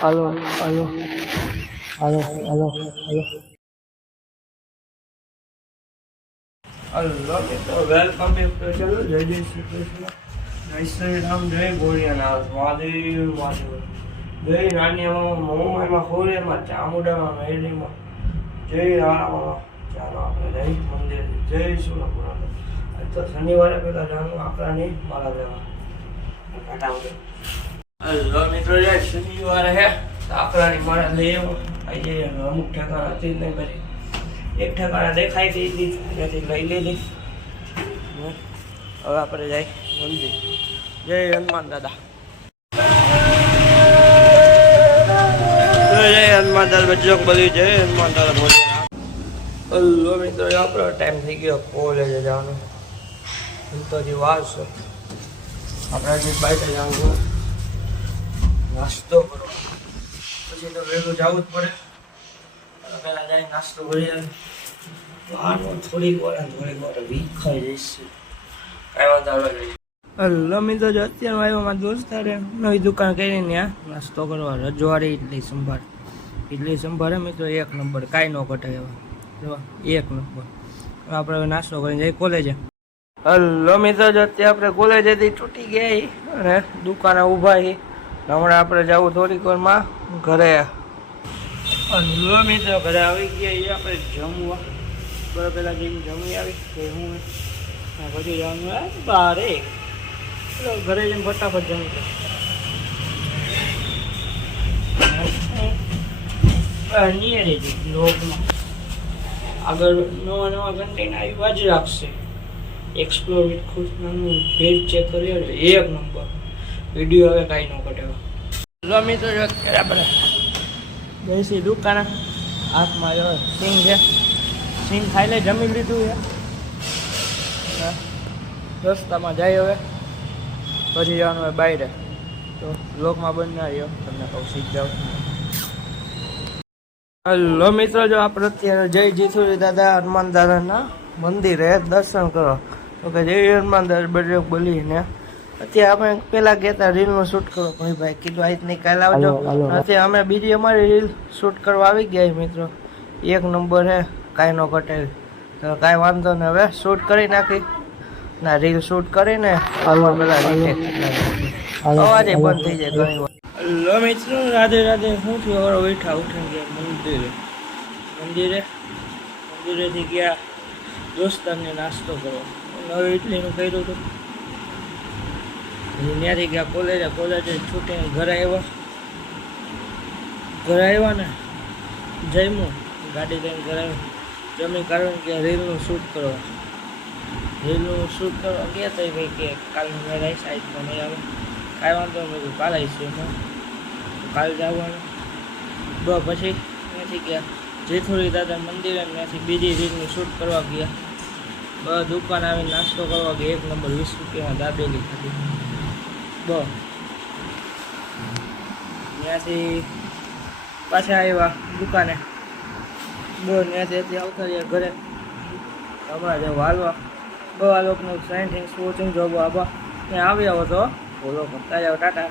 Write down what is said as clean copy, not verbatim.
હાલો હાલો હાલો હાલો હાલો હાલો મિત્રો, welcome back to channel. જય જય શ્રી કૃષ્ણ, જય શ્રી રામ, જય ગોળિયાનાથ, મહાદેવ મહાદેવ, જય નાનિયામાં, મોમામાં, ખોડિયામાં, ચામુંડામાં, મેરડીમાં, જય રાણામાં. ચાલો આપણે જય મંદિર, જય સોનાપુરા. આજ તો શનિવારે પેલા જાણવું આપણાની મારા જવા ઘાટા. હાલો મિત્રો, જય શનિવારે હે આકડાની મારા લઈ આવ્યો. આજે અમુક ઠેકાણા હતી જ નહીં, પછી એક ઠેકાણા દેખાઈ ગઈ ત્યાંથી લઈ લીધી. હવે આપણે જાય મંદિર. જય હનુમાન દાદા, જય હનુમાન દાદા, બજરંગ બલી, જય હનુમાન દાદા બોલે. હલો મિત્રો, આપણો ટાઈમ થઈ ગયો કોલેજ જવાનો. તો હજી વાર છે, આપણે હજી બાઇક જવાનું. નાસ્તો કરો પછી તો ભેગું જવું જ પડે. પેલા જાય નાસ્તો કરી થોડીક વાર વીખાઈ જઈશ. કાંઈ વાંધો આવે. હલો મિત્રો, જો અત્યારે આવ્યો મારા દોસ્તારે નવી દુકાન કરીને ત્યાં નાસ્તો કરવા. રજવાડી ઇડલી સંભાર, ઇડલી સંભાર મિત્રો એક નંબર, કાંઈ ન ઘટે એવા, એક નંબર. આપણે હવે નાસ્તો કરીને જઈએ કોલેજે. હલો મિત્રો, જો અત્યારે આપણે કોલેજેથી છૂટી ગયા અને દુકાને ઊભા છીએ. હમણાં આપણે જવું થોડીક વારમાં ઘરે. હલો મિત્રો, ઘરે આવી ગયા આપણે જમવા. બરાબર પેલા જમી આવી કે હું પછી જમવા બારે ઘરે જઈને ફટાફટ જમી લોગમાં આગળ નવા કન્ટેન્ટ આવ્યા જ રાખશે. એક્સપ્લોર વિથ ખુશનાનું પેજ ચેક કરી એક નંબર વિડીયો હવે કાંઈ ન ઘટે. લો મિત્રો, આપણે બેસી દુકાને હાથમાં જો સિંગ છે, સિંગ ખાઈ લે. જમી લીધું છે, રસ્તામાં જાય હવે પછી જવાનું હોય બહાર. તો બ્લોગમાં બનના રહ્યો, તમને કહું શીખ જાઉં. હલો મિત્રો, જો આપણે અત્યારે જય જીથુરી દાદા હનુમાન દાદાના મંદિરે દર્શન કરો. તો કે જય હનુમાન દાદા બજરંગ બલીને અત્યારે આપણે પેલા કહેતા રીલનું શૂટ કરો, પણ ભાઈ કીધું આજ નહીં કાલે આવજો. અત્યારે અમે બીજી અમારી રીલ શૂટ કરવા આવી ગયા મિત્રો. એક નંબર હે, કાંઈ ન ઘટે. તો કાંઈ વાંધો નહીં, હવે શૂટ કરી નાખી ના રીલ શૂટ કરીને પેલા અવાજે બંધ થઈ જાય ઘણી વાર. હલો મિત્રો, રાધે રાધે. શું થયું? હવે ઉઠીને ગયા મંદિરેથી ગયા દોસ્તારને નાસ્તો કરો. નવી ઇડલીનું કર્યું હતું. ત્યાંથી ગયા કોલેજે છૂટીને ઘરે આવ્યા ને જમ્યું, ગાડી લઈને ઘરે જમી કારણ કે રીલનું શૂટ કરવા ગયા તો ભાઈ કે કાલનું મેળ આવીશ. આજ તો નહીં આવે, કાંઈ વાંધો નહીં, કાલે આવીશું. કાલે જવાનું. પછી ત્યાંથી ગયા જેથુરી દાદા મંદિરે, ત્યાંથી બીજી રીતનું શૂટ કરવા ગયા. દુકાન આવીને નાસ્તો કરવા ગયા. એક નંબર 20 રૂપિયામાં દાબેલી ખાધી. ત્યાંથી પાછા આવ્યા દુકાને. ત્યાંથી આવતા રહ્યા ઘરે. હમણાં જે વાલવા આ લોકોનું 30 વોચિંગ જોબ આબા ત્યાં આવ્યા હો તો બોલો કરતા જાઓ. ટાટા.